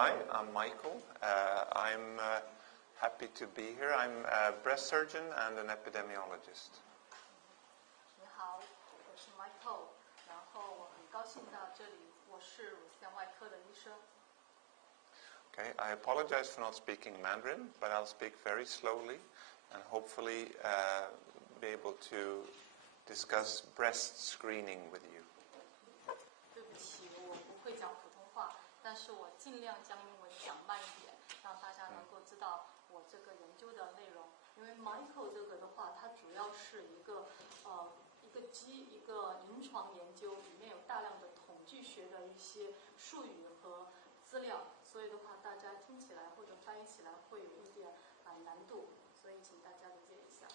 Hi, I'm Michael. I'm happy to be here. I'm a breast surgeon and an epidemiologist. 你好，我是 Michael， 然后我很高兴到这里，我是乳腺外科的医生。Okay, I apologize for not speaking Mandarin, but I'll speak very slowly and hopefully be able to discuss breast screening with you. 对不起，我不会讲普通话，但是我尽量将英文讲慢一点，让大家能够知道我这个研究的内容。因为 Michael 这个的话，它主要是一个临床研究，里面有大量的统计学的一些术语和资料，所以的话，大家听起来或者翻译起来会有一点难度，所以请大家理解一下。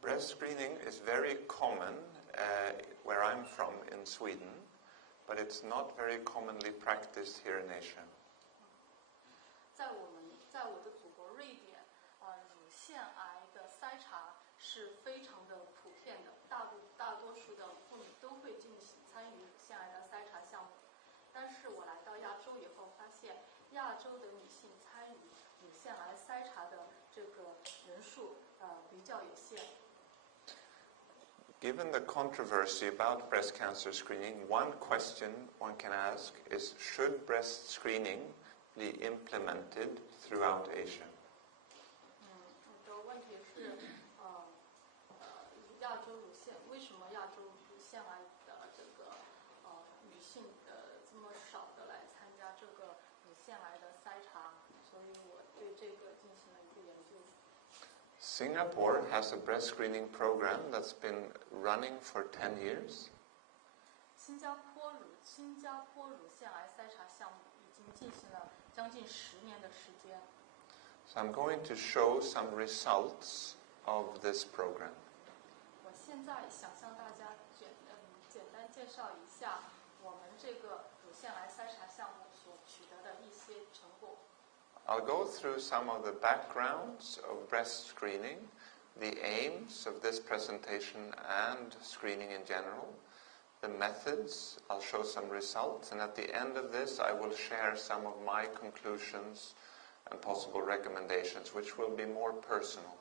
Breast screening is very common where I'm from in Sweden, but it's not very commonly practiced here in Asia. 在我的祖国瑞典，乳腺癌的筛查是非常的普遍的，大多数的妇女都会参与乳腺癌的筛查项目。但是我来到亚洲以后，发现亚洲的女性参与乳腺癌筛查的这个人数比较有限。Given the controversy about breast cancer screening, one question one can ask is, should breast screening be implemented throughout Asia? 我的问题是，亚洲乳腺为什么亚洲乳腺癌的这个女性这么少的来参加这个乳腺癌的筛查？所以我对这个进行了一个研究。Singapore has a breast screening program that's been running for 10 years. 新加坡乳腺癌筛查项目已经进行了将近10年的时间。So I'm going to show some results of this program. 我现在想向大家简单介绍一下我们这个乳腺癌筛查项目所取得的一些成果。I'll go through some of the backgrounds of breast screening, the aims of this presentation and screening in general, the methods, I'll show some results, and at the end of this I will share some of my conclusions and possible recommendations, which will be more personal.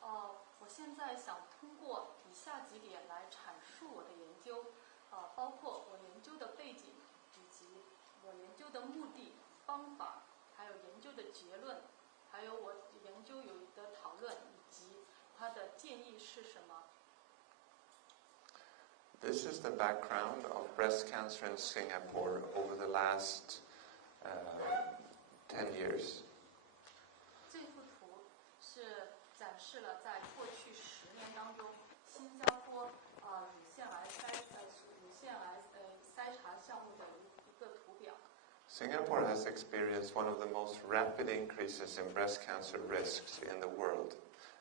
我现在想通过以下几点来阐述我的研究，包括我研究的背景，以及我研究的目的、方法，还有研究的结论，还有我研究有的讨论，以及它的建议是什么。This is the background of breast cancer in Singapore over the last 10 years. 这幅图是展示了在过去10年当中，新加坡乳腺癌筛查项目的一个图表。Singapore has experienced one of the most rapid increases in breast cancer risks in the world,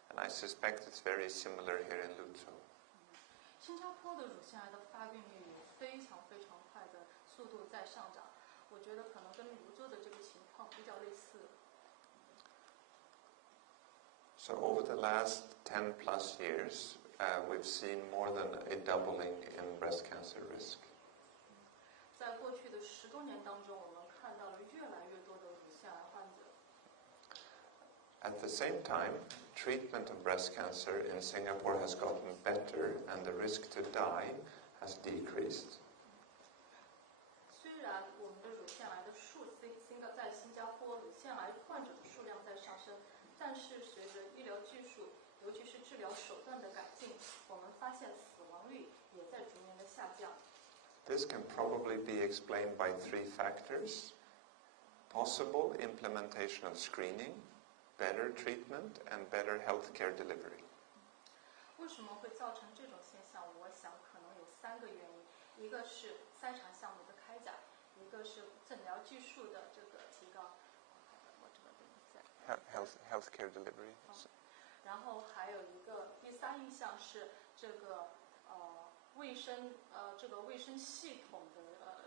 and I suspect it's very similar here in Luzhou. 新加坡的乳腺癌的发病率有非常快的速度在上涨，我觉得可能跟泸州的这个情况比较类似。So over the last 10 plus years, we've seen more than a doubling in breast cancer risk. 在过去的10多年当中，我们看到了越来越多的乳腺癌患者。At the same time, treatment of breast cancer in Singapore has gotten better and the risk to die has decreased. 虽然我们的乳腺癌的在新加坡乳腺癌患者的数量在上升，但是随着医疗技术，尤其是治疗手段的改进，我们发现死亡率也在逐年的下降。This can probably be explained by 3 factors: possible implementation of screening, better treatment, and better healthcare delivery. 为什么会造成这种现象？我想可能有3个原因，一个是筛查项目的开展，一个是诊疗技术的这个提高。Healthcare delivery. 然后还有一个第3印象是这个卫生系统的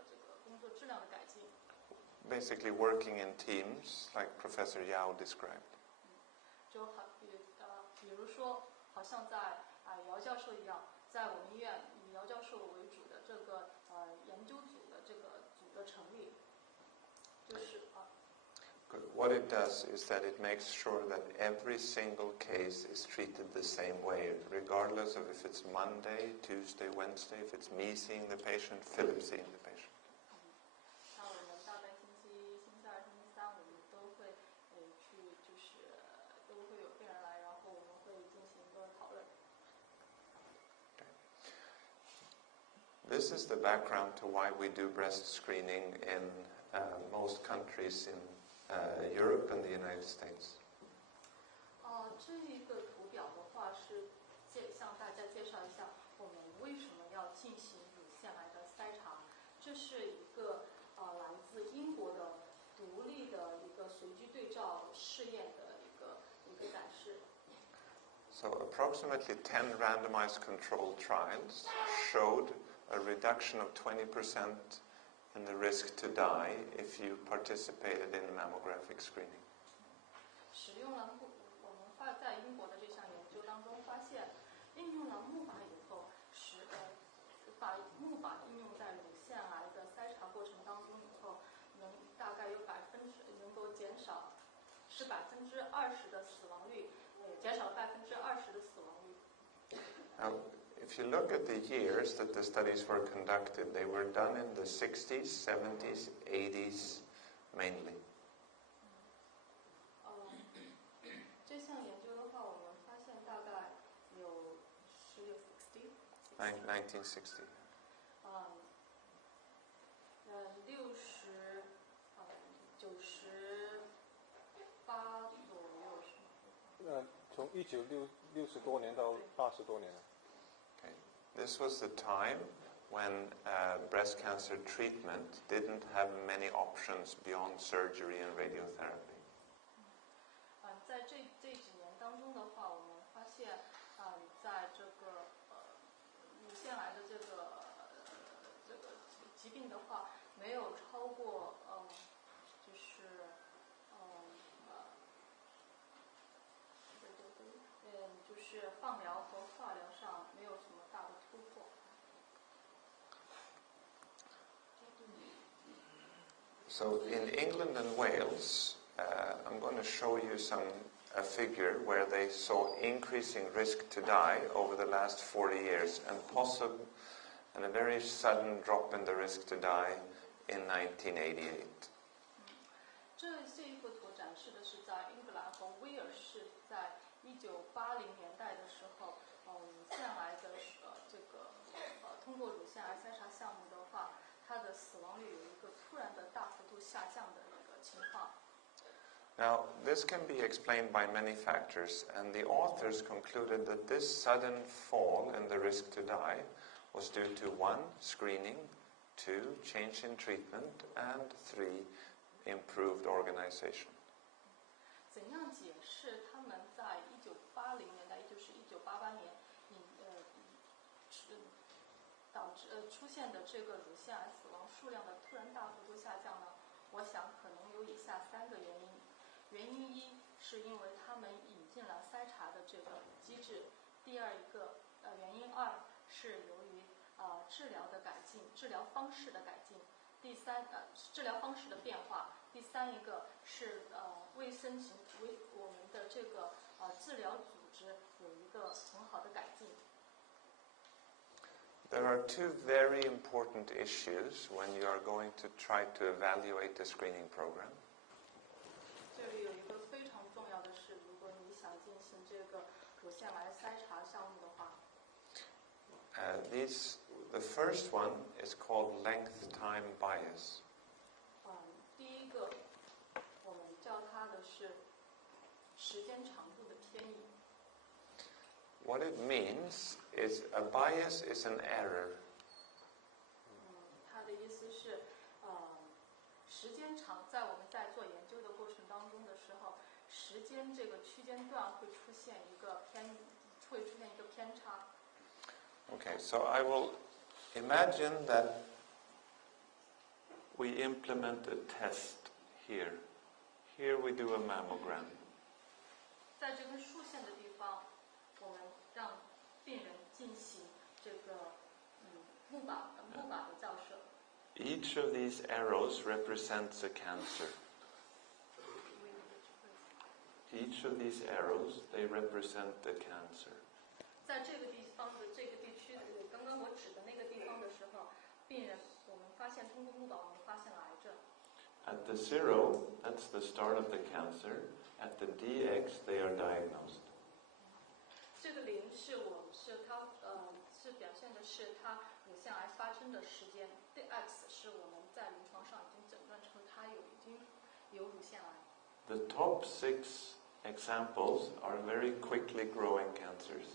这个工作质量的改进。Basically working in teams, like Professor Yao described. 就比如说，好像在姚教授一样，在我们医院以姚教授为主的这个研究组的这个组的成立， What it does is that it makes sure that every single case is treated the same way, regardless of if it's Monday, Tuesday, Wednesday, if it's me seeing the patient, Philip seeing the patient. 那我们大概星期一、星期二、星期三，我们都会去，都会有病人来，然后我们会进行一个讨论。This is the background to why we do breast screening in most countries in Europe and the United States. 这一个图表的话是向大家介绍一下我们为什么要进行乳腺癌的筛查。这是一个来自英国的独立的一个随机对照试验的一个展示。So approximately 10 randomized controlled trials showed a reduction of 20% in the risk to die if you participated in mammographic screening. 使用了我们在英国的这项研究当中发现，应用了木靶以后，把木靶应用在乳腺癌的筛查过程当中以后，大概能够减少20%的死亡率，减少了20%的死亡率。Now, if you look at the years that the studies were conducted, they were done in the 60s, 70s, 80s mainly. 这项研究的话，我们发现大概有60。1960. 98左右是吗？从1960多年到80多年。Okay. This was the time when breast cancer treatment didn't have many options beyond surgery and radiotherapy. 在这几年当中的话，我们发现，在这个乳腺癌的这个疾病的话，没有超过就是放疗和化疗上没有什么大的突破。So in England and Wales, I'm going to show you a figure where they saw increasing risk to die over the last 40 years and a very sudden drop in the risk to die in 1988. 这一幅图展示的是在英格兰和威尔士在1980年代的时候，乳腺癌的通过乳腺癌筛查项目的话，它的死亡率有一个突然的大幅度下降的一个情况。Now, this can be explained by many factors, and the authors concluded that this sudden fall in the risk to die was due to 1, screening, 2, change in treatment, and 3, improved organization. 怎样解释他们在1980年代，也就是1988年，出现的这个乳腺癌死亡数量的突然大幅度下降呢？我想可能有以下3个原因。原因1是因为他们引进了筛查的这个机制，第二原因2是由于治疗的改进，治疗方式的改进，治疗方式的变化，第3一个是我们的这个治疗组织有一个很好的改进。There are 2 very important issues when you are going to try to evaluate the screening program. 这里有一个非常重要的是，如果你想进行这个乳腺癌筛查项目的话， The first one is called length time bias. 第一个我们叫它的是时间长度的偏移。What it means is a bias is an error. 它的意思是，时间长，在我们在做研究的过程当中的时候，时间这个区间段会出现一个偏差。Okay, so I will imagine that we implement a test here. Here we do a mammogram. 在这根竖线的地方，我们让病人进行这个木靶的照射。Each of these arrows represents a cancer. Each of these arrows, they represent a cancer. 在这个地方的这个地区的，刚刚我指的那个地方的时候，病人我们发现通过钼靶我们发现了癌症。At the 0, that's the start of the cancer. At the dx, they are diagnosed. 这个0是表现的是它乳腺癌发生的时间 ，dx 是我们在临床上已经诊断出它已经有乳腺癌。The top 6 examples are very quickly growing cancers.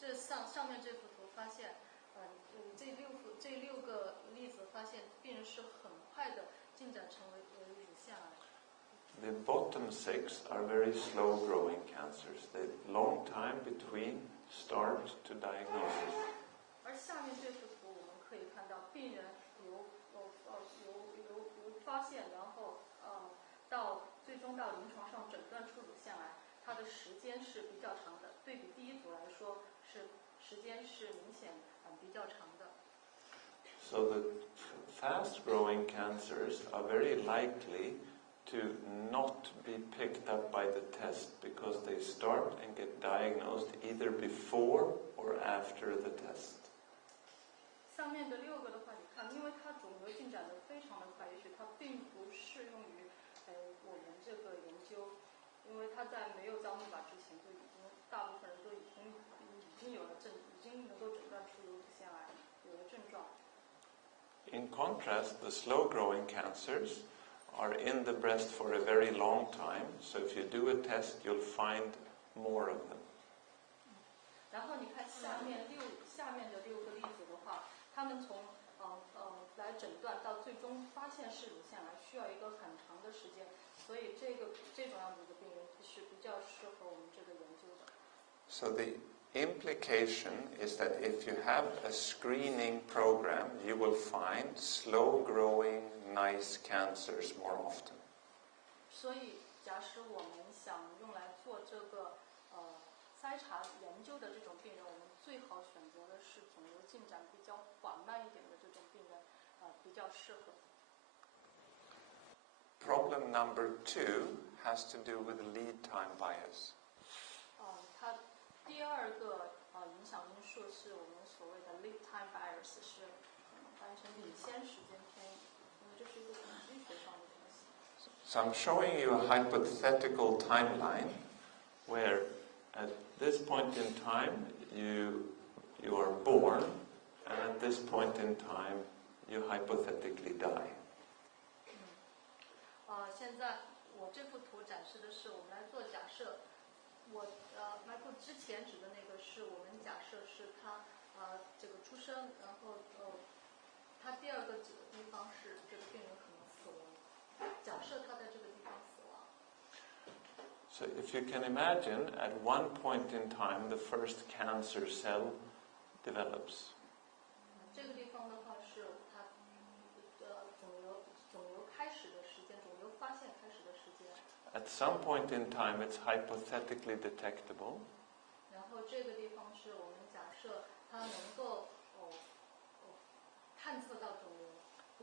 这上面这幅图发现，这六个例子发现病人是很快的进展成为乳腺癌。The bottom 6 are very slow growing cancers. They long time between start to diagnosis. 而下面这幅图我们可以看到，病人由发现，然后到最终到临床上诊断出乳腺癌，它的时间是比较长的。对比第一组来说，时间是明显比较长的。So the fast-growing cancers are very likely to not be picked up by the test because they start and get diagnosed either before or after the test. 上面的6个的话，你看，因为它肿瘤进展的非常的快，也许它并不适用于我们这个研究，因为它在没有遭钼靶之前就已经大部分人都已经有了已经能够诊断出有乳腺癌，有了症状。In contrast, the slow-growing cancers are in the breast for a very long time, so if you do a test, you'll find more of them. 然后你看下面的6个例子的话，他们从来诊断到最终发现是乳腺癌，需要一个很长的时间，所以这种样子的病人是比较适合我们这个研究的。So the implication is that if you have a screening program, you will find slow-growing, nice cancers more often. 所以，假使我们想用来做这个筛查研究的这种病人，我们最好选择的是肿瘤进展比较缓慢一点的这种病人，比较适合。Problem number 2 has to do with lead time bias. 它第二个影响因素是我们所谓的 lead time bias， 是翻译成领先时间偏移，因为这是一个统计学上的东西。So I'm showing you a hypothetical timeline where at this point in time you are born, and at this point in time you hypothetically die. 现在我这幅图展示的是我们来做假设，Michael 之前指的那个是我们假设是他这个出生，然后他第二个指的地方是这个病人可能死亡，假设他在这个地方死亡。So if you can imagine, at one point in time the first cancer cell develops. 这个地方的话是它肿瘤开始的时间，肿瘤发现开始的时间。At some point in time it's hypothetically detectable. 然后这个地方是我们假设它能够探测到肿瘤。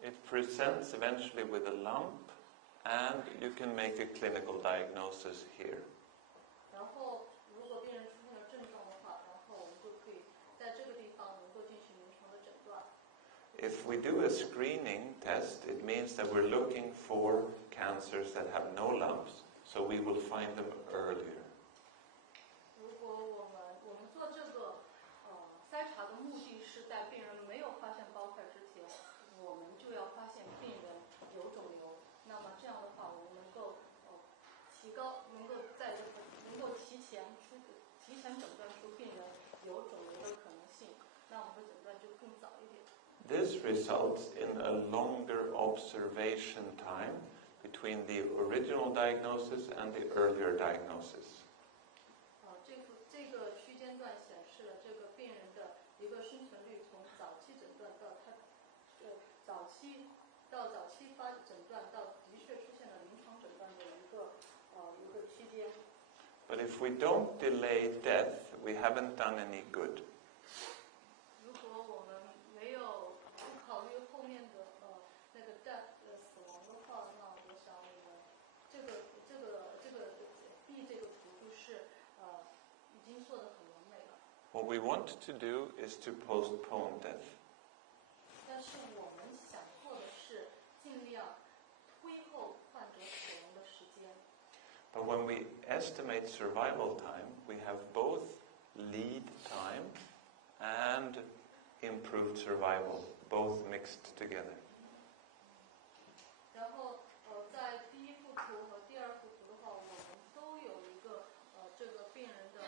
It presents eventually with a lump, and you can make a clinical diagnosis here. 然后如果病人出现了症状的话，然后我们就可以在这个地方能够进行临床的诊断。If we do a screening test, it means that we're looking for cancers that have no lumps, so we will find them earlier. 如果我们做这个筛查的目的是在病人没有发现包块之前，我们就要发现病人有肿瘤。那么这样的话，我们能够提高，能够提前诊断出病人有肿瘤的可能性，那我们的诊断就更早一点。This results in a longer observation time between the original diagnosis and the earlier diagnosis. 这个区间段显示了这个病人的一个生存率，从早期诊断到早期发诊断到的确出现了临床诊断的一个区间。But if we don't delay death, we haven't done any good. 如果我们没有不考虑后面的 What we want to do is to postpone death. 但是我们想做的是尽量推后患者死亡的时间。But when we estimate survival time, we have both lead time and improved survival, both mixed together. 然后在第一幅图和第二幅图的话，我们都有一个这个病人的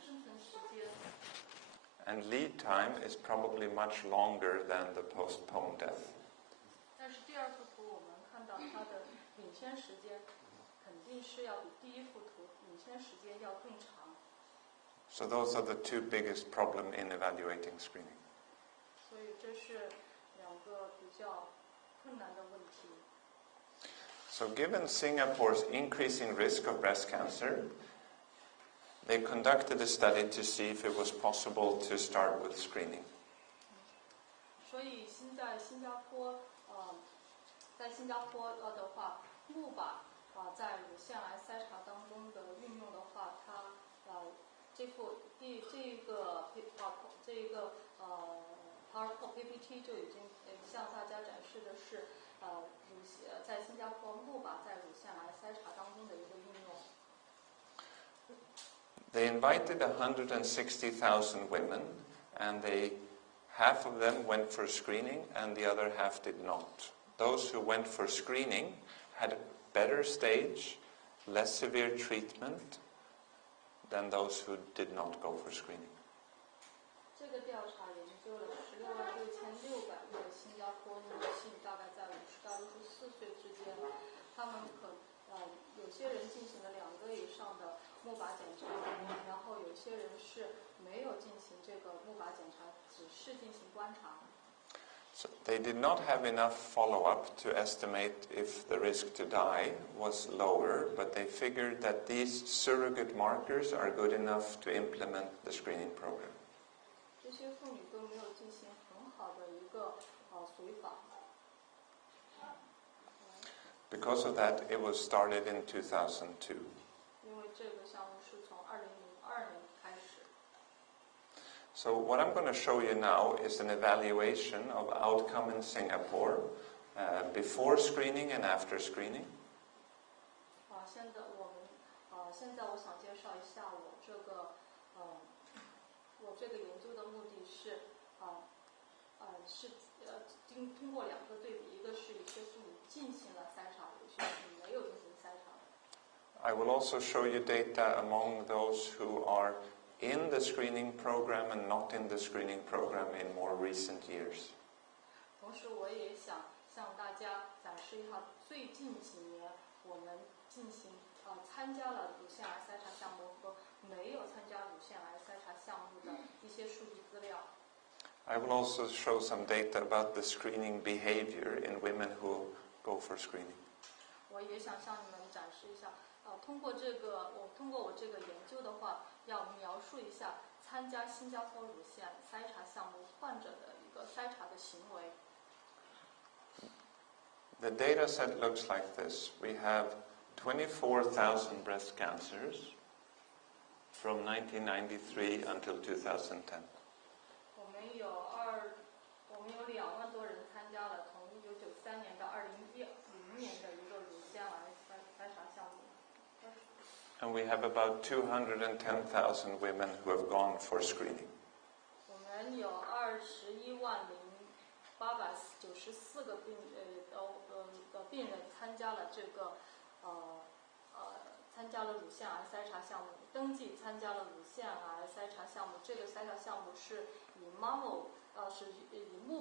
生存时间。And lead time is probably much longer than the postponed death. 但是第二幅图我们看到它的领先时间肯定是要比第一幅图领先时间要更长。So those are the two biggest problems in evaluating screening. 所以这是两个比较困难的问题。So given Singapore's increasing risk of breast cancer, they conducted a study to see if it was possible to start with screening. 所以在新加坡的话，木靶在乳腺癌筛查当中的运用的话，它这个PowerPoint PPT 就已经向大家展示的是在新加坡木靶在乳腺癌筛查当中的一个运用。They invited 160,000 women, and half of them went for screening and the other half did not. Those who went for screening had better stage, less severe treatment than those who did not go for screening. 这个调查研究了166600个新加坡女性，大概在50到64岁之间，她们有些人进行了2个以上的木靶检查，然后有些人是没有进行这个木靶检查，只是进行观察。So they did not have enough follow-up to estimate if the risk to die was lower, but they figured that these surrogate markers are good enough to implement the screening program. 这些妇女都没有进行很好的一个随访。Because of that, it was started in 2002. 因为这个项目是从2002年开始。So what I'm going to show you now is an evaluation of outcome in Singapore before screening and after screening. 现在我想介绍一下我这个研究的目的是通过2个对比，一个是有些妇女进行了筛查，有些妇女没有进行筛查。I will also show you data among those who are in the screening program and not in the screening program in more recent years. 同时，我也想向大家展示一下最近几年我们参加了乳腺癌筛查项目和没有参加乳腺癌筛查项目的一些数据资料。I will also show some data about the screening behavior in women who go for screening. 我也想向你们展示一下，通过我这个研究的话，要描述一下参加新加坡乳腺筛查项目患者的一个筛查的行为。The data set looks like this. We have 24,000 breast cancers from 1993 until 2010. 我们有2万多人参加了从1993年到2010年的一个乳腺癌筛查项目。And we have about 210,000 women who have gone for screening. 我们有21,894个病人参加了乳腺癌筛查项目，登记参加了乳腺癌筛查项目。这个筛查项目是以木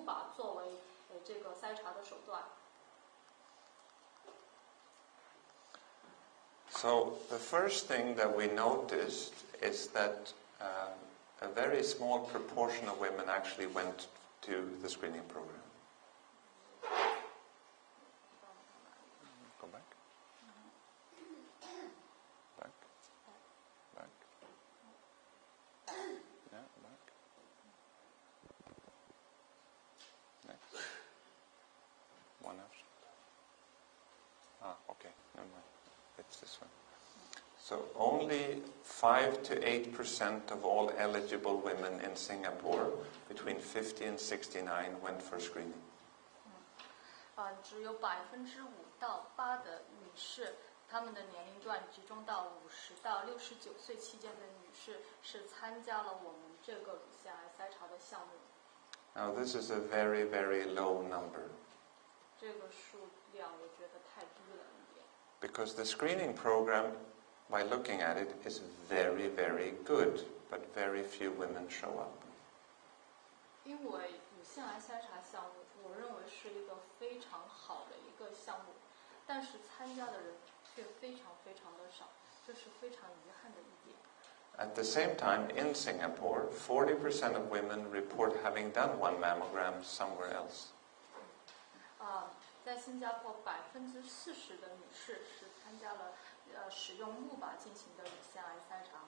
靶作为这个筛查的手段。So the first thing that we noticed is that a very small proportion of women actually went to the screening program. Go back. Back. Back. Yeah, back. Next. One after. Okay, never mind. It's this one. So only 5 to 8% of all eligible women in Singapore between 50 and 69 went for screening. 只有5%到8%的女士，她们的年龄段集中到50到69岁期间的女士是参加了我们这个乳腺癌筛查的项目。Now this is a very, very low number. 这个数量我觉得太低了一点。Because the screening program, by looking at it, is very, very good, but very few women show up. 因为乳腺癌筛查项目，我认为是一个非常好的一个项目，但是参加的人却非常非常的少，这是非常遗憾的一点。At the same time, in Singapore, 40% of women report having done one mammogram somewhere else. 在新加坡40%的女士是参加了使用木靶进行的乳腺癌筛查。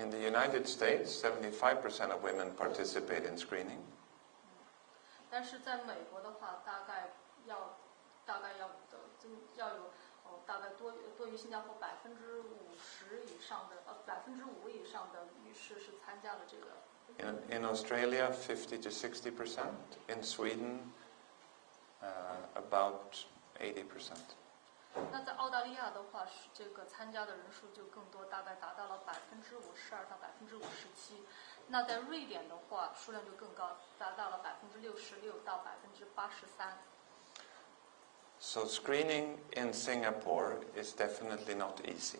In the United States, 75% of women participate in screening. 但是在美国的话，大概要有大概多于新加坡50%以上的5%以上的女士是参加了这个。In Australia, 50 to 60%. In Sweden, about 80%. 那在澳大利亚的话，这个参加的人数就更多，大概达到了52%到57%。那在瑞典的话，数量就更高，达到了66%到83%。So screening in Singapore is definitely not easy.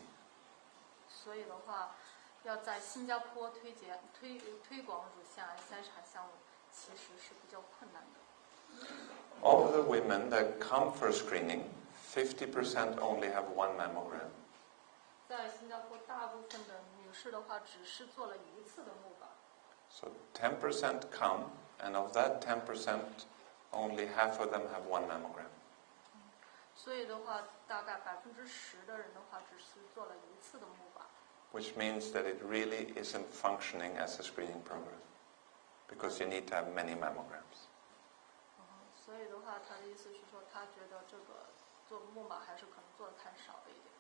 所以的话，要在新加坡推广乳腺癌筛查项目，其实是比较困难的。Of the women that come for screening, 50% only have one mammogram. 在新加坡，大部分的女士的话，只是做了一次的木靶。So 10% come, and of that 10%, only half of them have one mammogram. 所以的话，大概10%的人的话，只是做了一次的木靶。Which means that it really isn't functioning as a screening program, because you need to have many mammograms. 所以的话，他的意思是说，他觉得这个做木马还是可能做的太少了一点。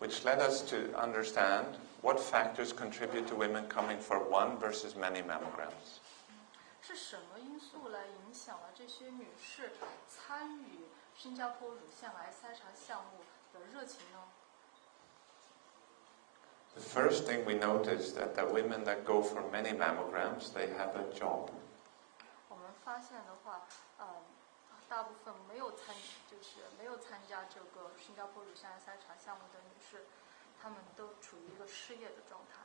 Which led us to understand what factors contribute to women coming for one versus many mammograms. 是什么因素来影响了这些女士参与新加坡乳腺癌筛查项目的热情呢？ The first thing we noticed that the women that go for many mammograms, they have a job. 我们发现的话，大部分没有参加这个新加坡乳腺癌筛查项目的女士，她们都处于一个失业的状态。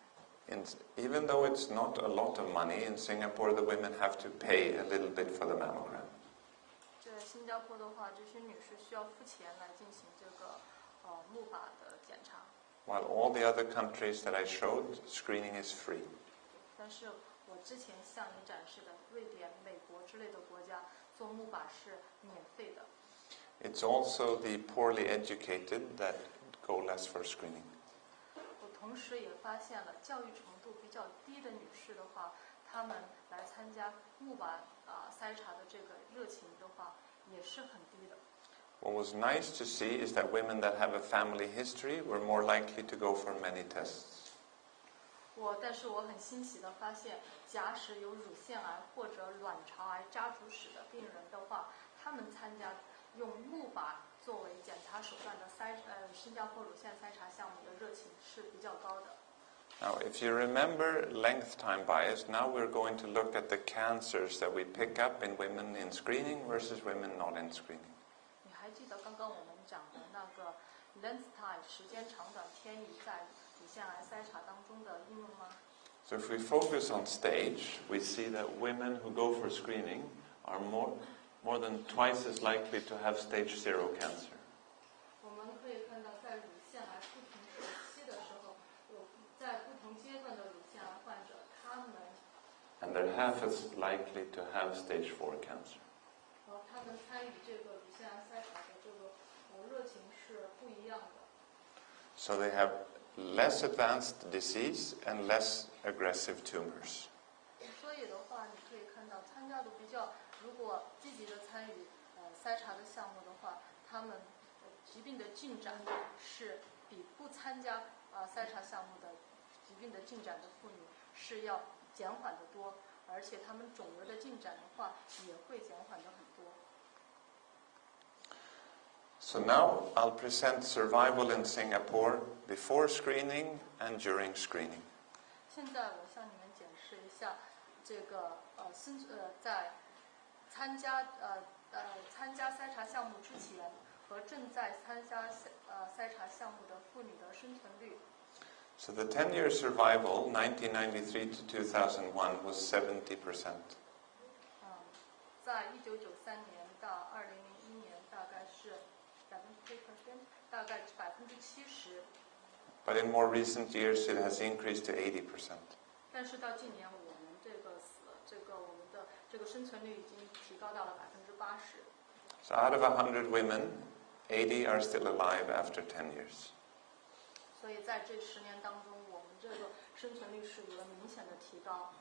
Even though it's not a lot of money, in Singapore the women have to pay a little bit for the mammogram. 在新加坡的话，这些女士需要付钱来进行这个木靶的检查。While all the other countries that I showed, screening is free. 但是我之前向你展示的瑞典、美国之类的国家做木靶是免费的。It's also the poorly educated that go less for screening. 我同时也发现了教育程度比较低的女士的话，她们来参加木靶筛查的这个热情的话也是很低的。What was nice to see is that women that have a family history were more likely to go for many tests. 但是我很欣喜的发现，假使有乳腺癌或者卵巢癌家族史的病人的话，他们参加用木靶作为检查手段的新加坡乳腺筛查项目的热情是比较高的。Now, if you remember length time bias, now we're going to look at the cancers that we pick up in women in screening versus women not in screening. 你还记得刚刚我们讲的那个 length time 时间长短偏移在乳腺癌筛查当中的应用吗？ So if we focus on stage, we see that women who go for screening are more than twice as likely to have stage 0 cancer. 我们可以看到，在乳腺癌不同时期的时候，在不同阶段的乳腺癌患者，他们 And they're half as likely to have stage 4 cancer. 和他们参与这个乳腺癌筛查的这个热情是不一样的。So they have less advanced disease and less aggressive tumors. 所以的话，你可以看到参加的如果积极的参与筛查的项目的话，他们疾病的进展是比不参加筛查项目的疾病的进展的妇女是要减缓得多，而且她们肿瘤的进展的话也会减缓得很多。So now I'll present survival in Singapore before screening and during screening. 现在我向你们解释一下这个在参加筛查项目之前和正在参加筛查项目的妇女的生存率。So the 10-year survival, 1993 to 2001, was 70%. 在1993年到2001年，大概是70%，大概70%。But in more recent years, it has increased to 80%. 但是到近年，我们我们的这个生存率已经提高到了80%。So out of 100 women, 80 are still alive after 10 years. 所以在这10年当中，我们这个生存率是有了明显的提高。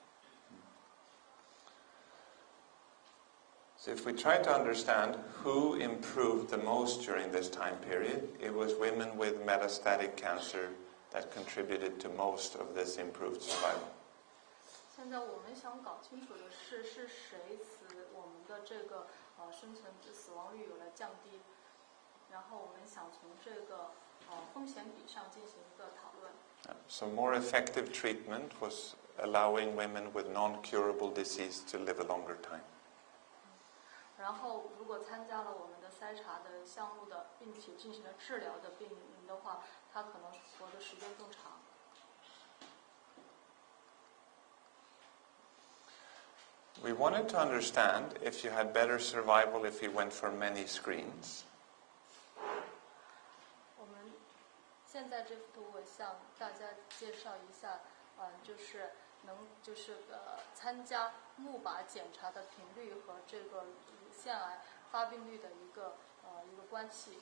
So if we try to understand who improved the most during this time period, it was women with metastatic cancer that contributed to most of this improved survival. 现在我们想搞清楚的是谁使我们的这个生存死亡率有了降低，然后我们想从这个风险比上进行一个讨论。So more effective treatment was allowing women with non-curable disease to live a longer time. 然后，如果参加了我们的筛查的项目的，并且进行了治疗的病人的话，他可能活的时间更长。We wanted to understand if you had better survival if you went for many screens. 我们现在这幅图，我向大家介绍一下，参加钼靶检查的频率和这个乳腺癌发病率的一个关系。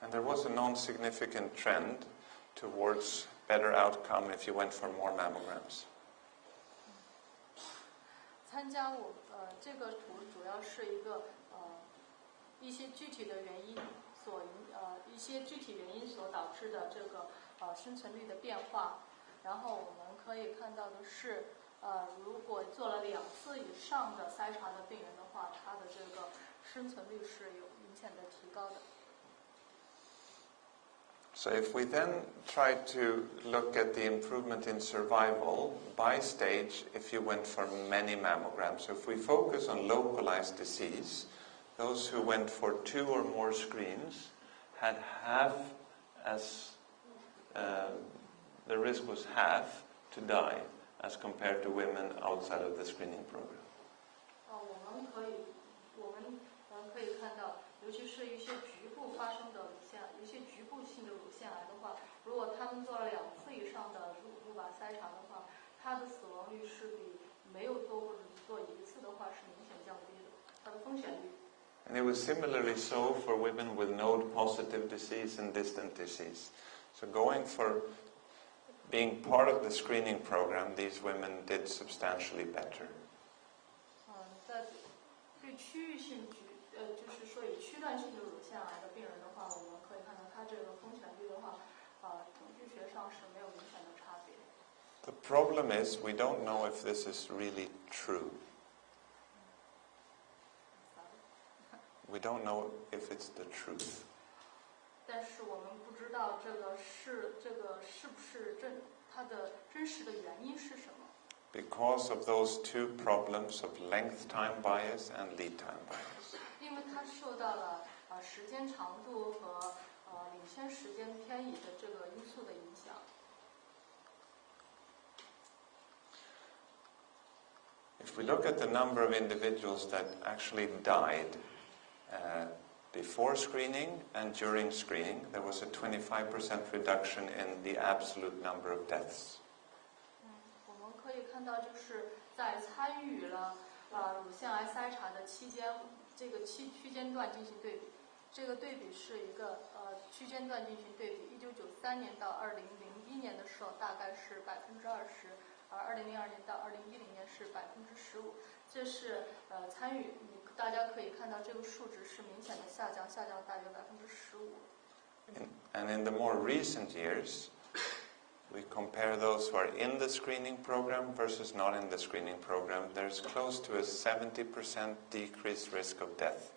And there was a non-significant trend towards better outcome if you went for more mammograms. 参加这个图主要是一些具体的原因所导致的这个生存率的变化。然后我们可以看到的是，如果做了2次以上的筛查的病人的话，他的这个生存率是有明显的提高的。So if we then try to look at the improvement in survival by stage if you went for many mammograms, so if we focus on localized disease, those who went for 2 or more screens had the risk was half to die as compared to women outside of the screening program. 我们可以看到，尤其是一些局部发生的一些局部性的乳腺癌的话，如果他们做了2次以上的钼靶筛查的话，它的死亡率是比没有做或者做1次的话是明显降低的，它的风险率。And it was similarly so for women with node-positive disease and distant disease. So going for being part of the screening program, these women did substantially better. 在对区域性就是说以区段性的乳腺癌的病人的话，我们可以看到它这个风险率的话，统计学上是没有明显的差别。The problem is we don't know if this is really true. We don't know if it's the truth. 但是我们不知道这个是不是它的真实的原因是什么。Because of those 2 problems of length time bias and lead time bias. 因为它受到了时间长度和领先时间偏移的这个因素的影响。If we look at the number of individuals that actually died before screening and during screening, there was a 25% reduction in the absolute number of deaths. 我们可以看到，就是在参与了乳腺癌筛查的期间，这个区间段进行对比。这个对比是一个区间段进行对比。1993年到2001年的时候，大概是20%，而2002年到2010年是15%。这是参与，大家可以看到这个数值是明显的下降大约15%。And in the more recent years, we compare those who are in the screening program versus not in the screening program, there's close to a 70% decreased risk of death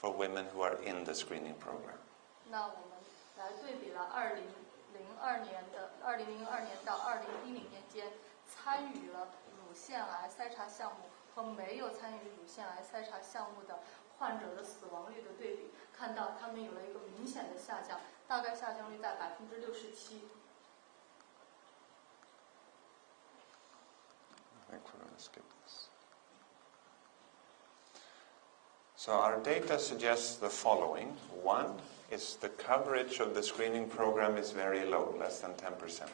for women who are in the screening program. 那我们来对比了2002年到2010年间参与了乳腺癌筛查项目和没有参与乳腺癌筛查项目的患者的死亡率的对比，看到他们有了一个明显的下降，大概下降率在67%。So our data suggests the following. One is the coverage of the screening program is very low, less than 10%.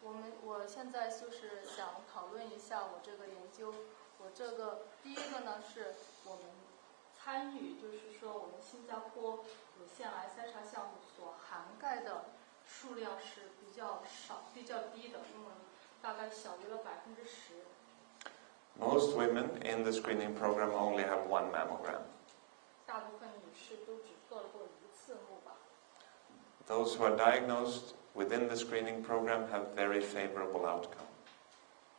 我现在就是想讨论一下我这个研究。我这个第一个呢是我们参与，就是说我们新加坡乳腺癌筛查项目所涵盖的数量是比较少、比较低的，因为大概小于了10%。Most women in the screening program only have one mammogram. 大部分女士都只做过一次钼靶。Those who are diagnosed within the screening program have very favorable outcome.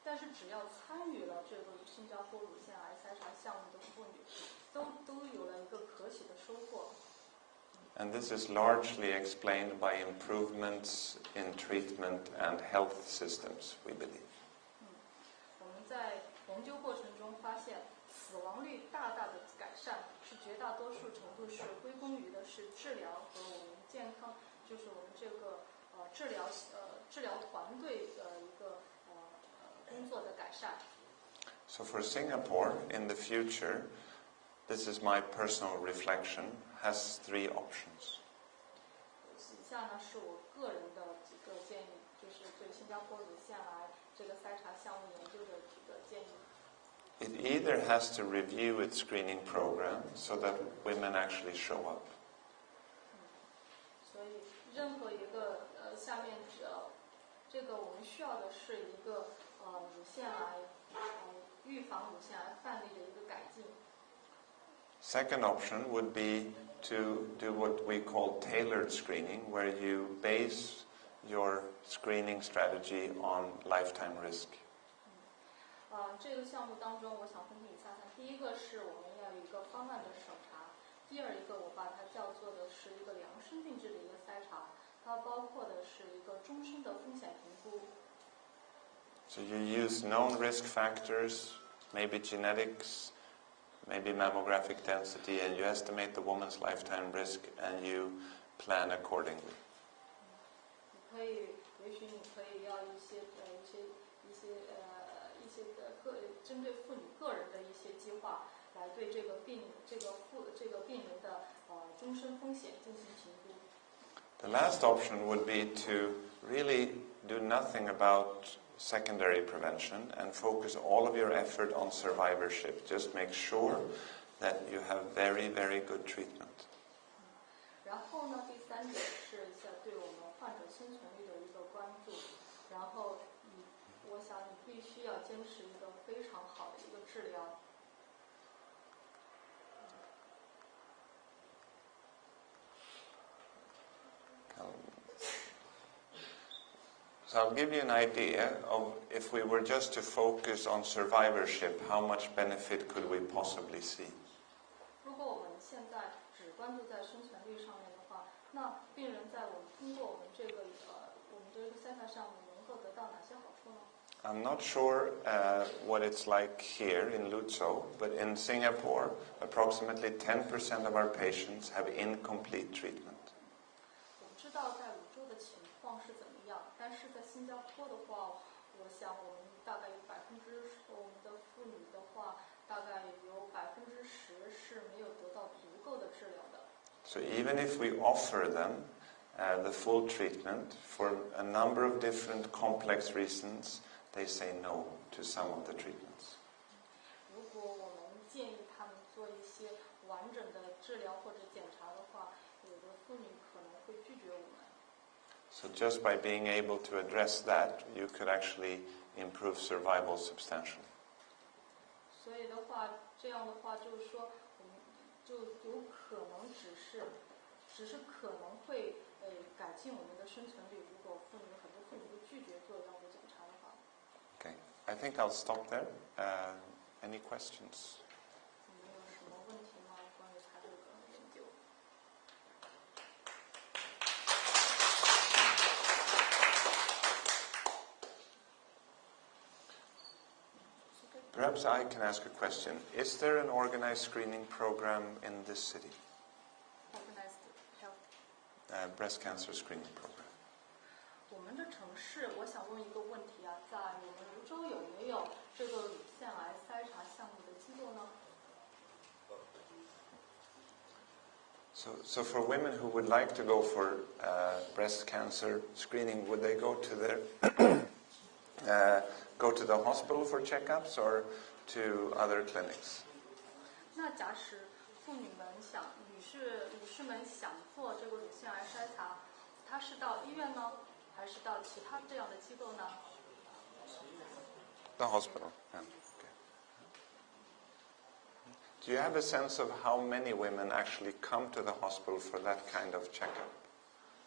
但是只要参与了这个新加坡乳腺癌筛查项目的妇女，都有了一个可喜的收获。And this is largely explained by improvements in treatment and health systems, we believe. 我们在研究过程中发现，死亡率大大的改善，是绝大多数程度是归功于的是治疗和我们健康，就是我们这个治疗团队的一个工作的改善。So for Singapore, in the future, this is my personal reflection, has three options. 以下呢是我个人的几个建议，就是对新加坡乳腺癌这个筛查项目研究的几个建议。It either has to review its screening program so that women actually show up. 所以任何一个下面这个我们需要的是一个乳腺癌预防乳腺癌范例的一个改进。Second option would be to do what we call tailored screening, where you base your screening strategy on lifetime risk. 这个项目当中，我想分析以下三。第一个是我们要有一个方案的审查，第二一个我把它叫做的是一个量身定制的一个筛查，它包括的是一个终身的风险评估。So you use known risk factors, maybe genetics, maybe mammographic density, and you estimate the woman's lifetime risk and you plan accordingly. 也许你可以要一些针对妇女个人的一些计划，来对这个病人的终身风险进行评估。The last option would be to really do nothing about secondary prevention and focus all of your effort on survivorship. Just make sure that you have very, very good treatment. 然后呢，第三点是对我们患者生存率的一个关注。然后我想你必须要坚持一个非常好的一个治疗。So I'll give you an idea of if we were just to focus on survivorship, how much benefit could we possibly see? 如果我们现在只关注在生存率上面的话，那病人在通过我们这个筛查项目能够得到哪些好处呢？ I'm not sure what it's like here in Luzhou, but in Singapore, approximately 10% of our patients have incomplete treatment. 我不知道在泸州的情况是怎么样，但是在新加坡的话，我想我们大概有我们的妇女的话，大概有10%是没有得到足够的治疗的。So even if we offer them the full treatment, for a number of different complex reasons, they say no to some of the treatments. 如果我们建议他们做一些完整的治疗或者检查的话，有的妇女可能会拒绝我们。So just by being able to address that, you could actually improve survival substantially. 所以的话，这样的话就是说，我们就有可能只是可能会改进我们的生存率。如果妇女很多拒绝做腰部检查的话。Okay, I think I'll stop there. Any questions? 你们有什么问题吗？关于它这个研究？ Perhaps I can ask a question. Is there an organized screening program in this city? Organized health. Breast cancer screening program. 我们的城市，我想问一个问题啊，在我们泸州有没有这个乳腺癌筛查项目的机构呢？ So for women who would like to go for breast cancer screening, would they go to their go to the hospital for checkups or to other clinics? 那假使妇女们想，女士们想做这个乳腺癌筛查，她是到医院呢，还是到其他这样的机构呢？ The hospital. Yeah. Okay. Do you have a sense of how many women actually come to the hospital for that kind of checkup?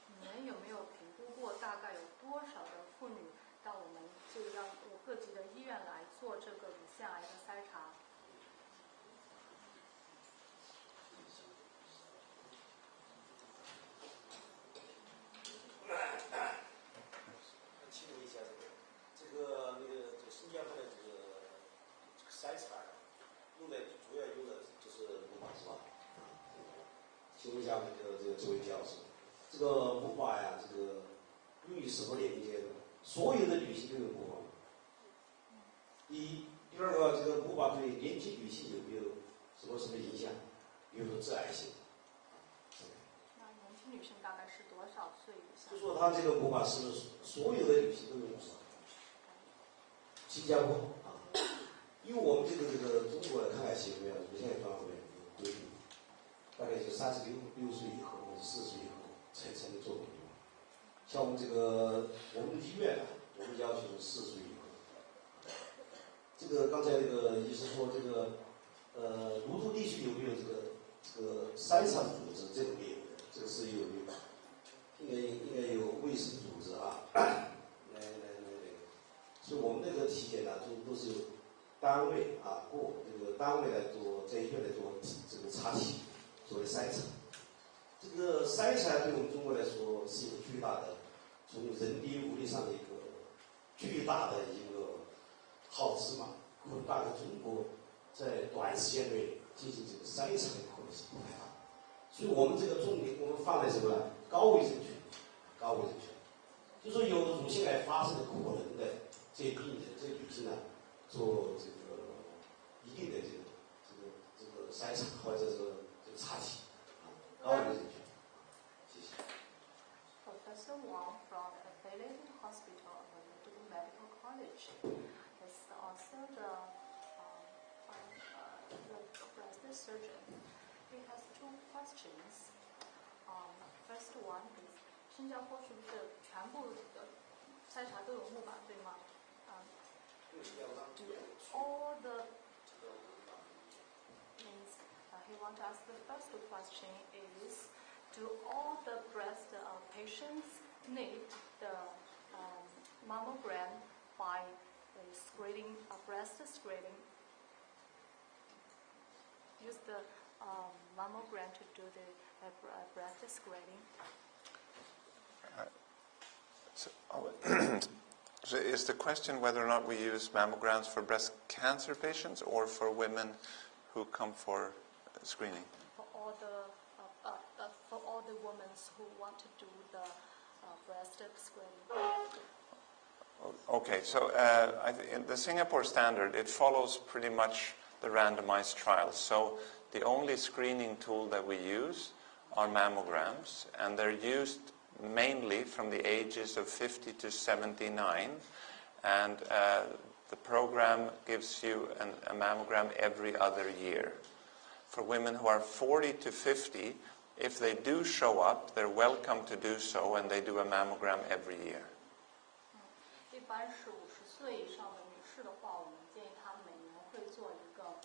你们有没有评估过大概有多少的妇女到我们这样各级的医院来做这个乳腺癌的筛查？ 请问一下，新加坡的筛查主要用的就是木马是吧？请问一下这位教授，这个木马呀，用于什么年龄阶段？所有的女性都有木马。第二个，这个木马对年轻女性有没有什么影响？比如说致癌性。那年轻女性大概是多少岁以下？就说他这个木马是所有的女性都有上。新加坡啊，因为我们中国的抗癌协会啊，乳腺癌专会有规定，大概就36岁以后或者40岁以后才能做木马。像我们我们医院啊，我们要求40岁以后。刚才医生说泸州地区有没有筛查组织这种业务的？这个是有没有？应该有卫生组织啊，来。所以我们体检呢，都是由单位啊单位来做，在医院来做查体，作为筛查。筛查对我们中国来说是一个巨大的，从人力物力上的一个巨大的一个耗资嘛。大概中国在短时间内进行筛查的可能性不太大，所以我们重点我们放在什么呢？高危人群，就说有乳腺癌发生的可能的这些病人，这些女性呢，做一定的筛查或者查体高危人群。谢谢。Professor Wang from Affiliated Hospital of Luzhou Medical College is also the breast surgeon. He has two questions. First one is, 新加坡是不是全部的筛查都有木马，对吗？ Do all the means he wants to ask the first question is, do all the breast patients need the mammogram by screening, breast screening? Use the mammogram to do the breast screening. So is the question whether or not we use mammograms for breast cancer patients or for women who come for screening? For all the women who want to do the breast screening. Okay, so in the Singapore standard, it follows pretty much the randomized trials. So the only screening tool that we use are mammograms, and they're used mainly from the ages of 50 to 79, and the program gives you a mammogram every other year. For women who are 40 to 50, if they do show up, they're welcome to do so, and they do a mammogram every year. 一般是50岁以上的女士的话，我们建议她每年会做一个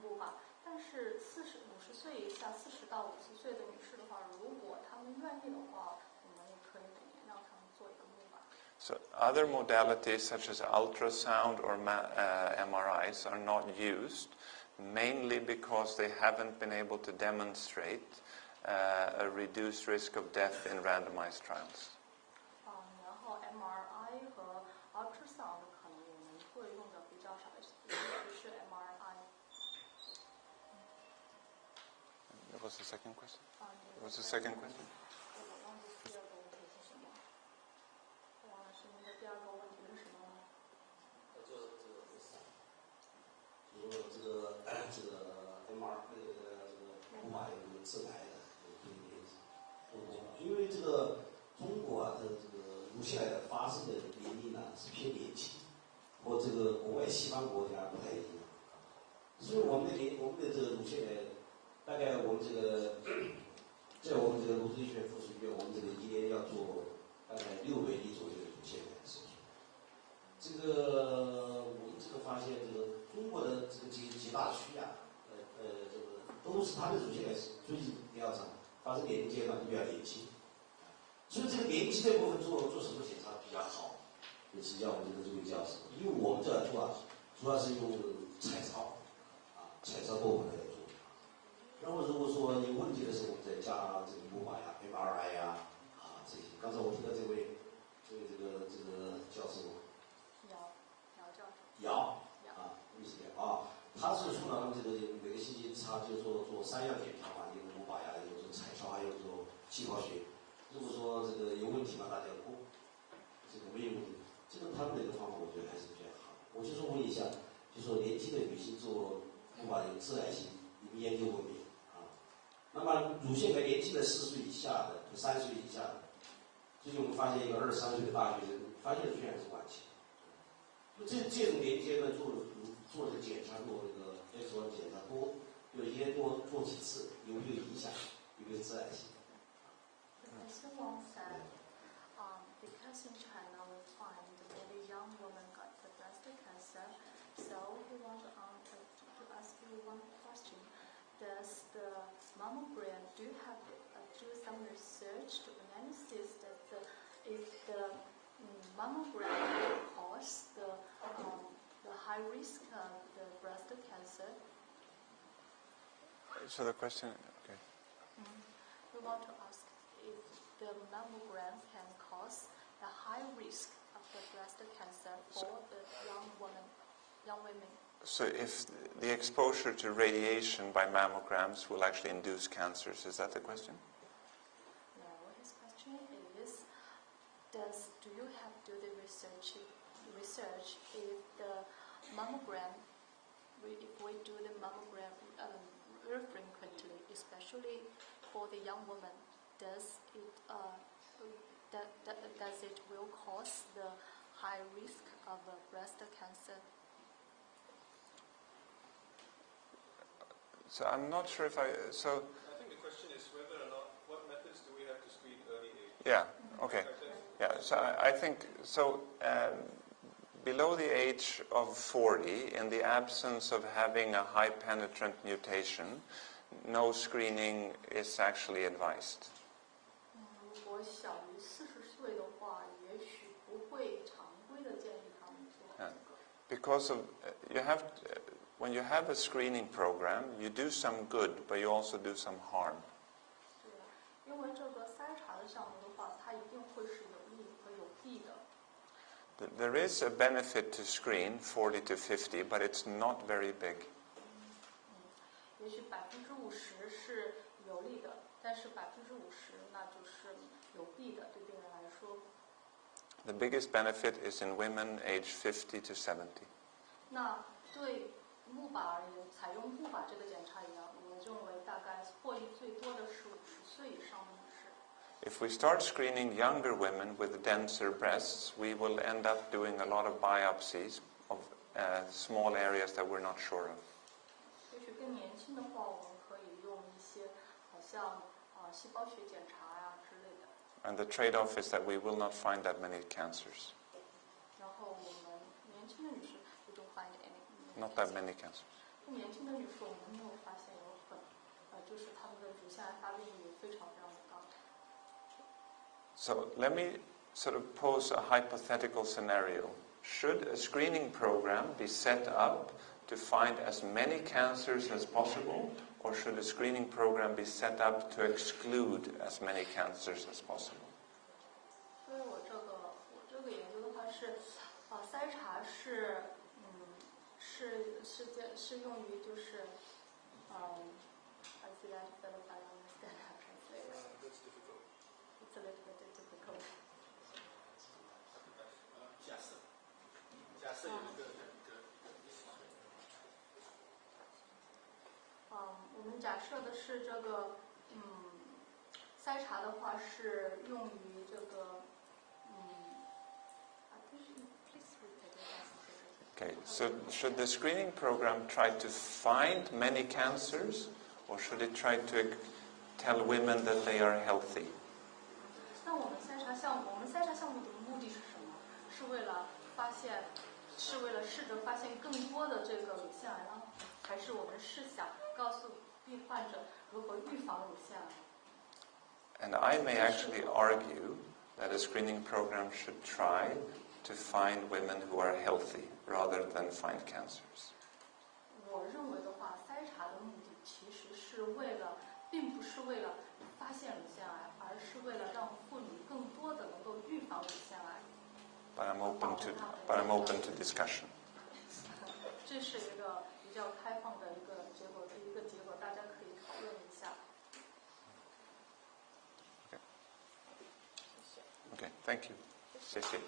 木马。但是50岁以下，40到50岁的女士的话，如果她们愿意的话，我们也可以每年让她们做一个木马。So other modalities such as ultrasound or MRIs are not used, mainly because they haven't been able to demonstrate a reduced risk of death in randomized trials. 然后 MRI 和 ultrasound 可能我们会用的比较少，尤其是 MRI。What was the second question? What was the second question? 我忘记第二个问题是什么。王老师，您的第二个问题是什么呢？无法有自排的因为这个中国啊的这个乳腺癌的发生的年龄呢是偏年轻，和这个国外西方国家不太一样，所以我们的这个乳腺癌，大概我们这个在我们这个乳腺医学附属医院，我们这个一年要做大概6例左右的乳腺癌手术。这个我们这个发现，这个中国的这个几大区啊，这个都是他的乳腺癌最近调查发生年龄阶段都比较年轻，所以这个年轻的部分做什么检查比较好？也请教我们这个教授，因为我们这做啊，主要是用彩超彩超部分来做。然后如果说有问题的时候，我们再加这个钼靶呀、MRI 呀这些。刚才我听到这位教授。姚律师他是说呢，这个每个星期他就做3样检查嘛，有钼靶呀，有做彩超，还有做细胞学。如果说这个有问题嘛，大家这个没有问题，这个他们的一个方法，我觉得还是比较好。我就是问一下，就说年轻的女性做钼靶有致癌性，你们研究过没有那么乳腺癌年轻的4岁以下的，3岁以下的，最近我们发现一个23岁的大学生，发现的居然是晚期。这种年阶段做这个检查，做这个 X 光检查就一天多做几次，有没有影响？有没有致癌性？ Because in China we find many young women got the breast cancer, so we want to ask you one question: does the mammogram do some research to analyze that if the mammogram will cause the high risk of the breast cancer? So the question, okay. We want to ask if the mammogram can cause the high risk of the breast cancer for the young women. So if the exposure to radiation by mammograms will actually induce cancers, is that the question? No, his question is, do you have to do the research if the mammogram, if we do the mammogram very frequently, especially for the young woman, does it will cause the high risk of breast cancer? So I'm not sure if I think the question is whether or not, what methods do we have to screen early age? Yeah, okay. Yeah, so I think, below the age of 40, in the absence of having a high penetrant mutation, no screening is actually advised. Because when you have a screening program, you do some good, but you also do some harm. There is a benefit to screen 40 to 50, but it's not very big. The biggest benefit is in women aged 50 to 70. If we start screening younger women with denser breasts, we will end up doing a lot of biopsies of small areas that we're not sure of. And the trade-off is that we will not find that many cancers. Not that many cancers. So sort of pose a hypothetical scenario. Should a screening program be set up to find as many cancers as possible, or should a screening program be set up to exclude as many cancers as possible? 所以我这个研究的话是，筛查是用于就是，I see that fellow I understand how to translate it. That's difficult. It's a little bit difficult. 假设有一个我们假设的是这个，筛查的话是用于这个，Okay, so should the screening program try to find many cancers, or should it try to tell women that they are healthy? 那我们筛查项目的目的是什么？是为了试着发现更多的这个乳腺癌呢，还是我们是想告诉病患者如何预防乳腺癌？ And I may actually argue that a screening program should try to find women who are healthy rather than find cancers. 我认为的话，筛查的目的其实并不是为了发现乳腺癌，而是为了让妇女更多的能够预防乳腺癌。But I'm open to discussion. 这是一个比较开放的一个结果，大家可以讨论一下。Okay, thank you. 谢谢。